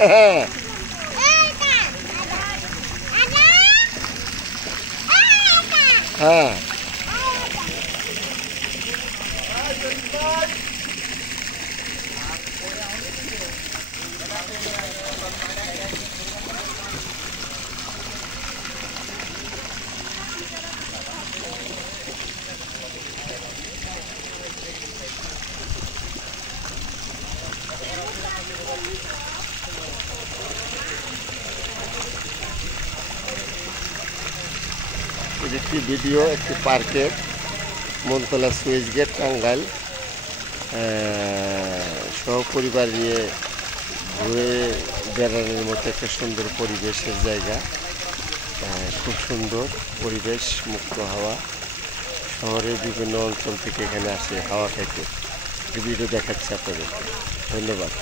হ্যাঁ হ্যাঁ একটি ভিডিও একটি পার্কের মনতলা সুইচ গেট টাঙ্গাইল সপরিবার নিয়ে ঘুরে বেড়ানোর মতো একটা সুন্দর পরিবেশের জায়গা। খুব সুন্দর পরিবেশ, মুক্ত হাওয়া। শহরের বিভিন্ন অঞ্চল থেকে এখানে আসে হাওয়া খাইতে। ভিডিও দেখাচ্ছি আপনাদের। ধন্যবাদ।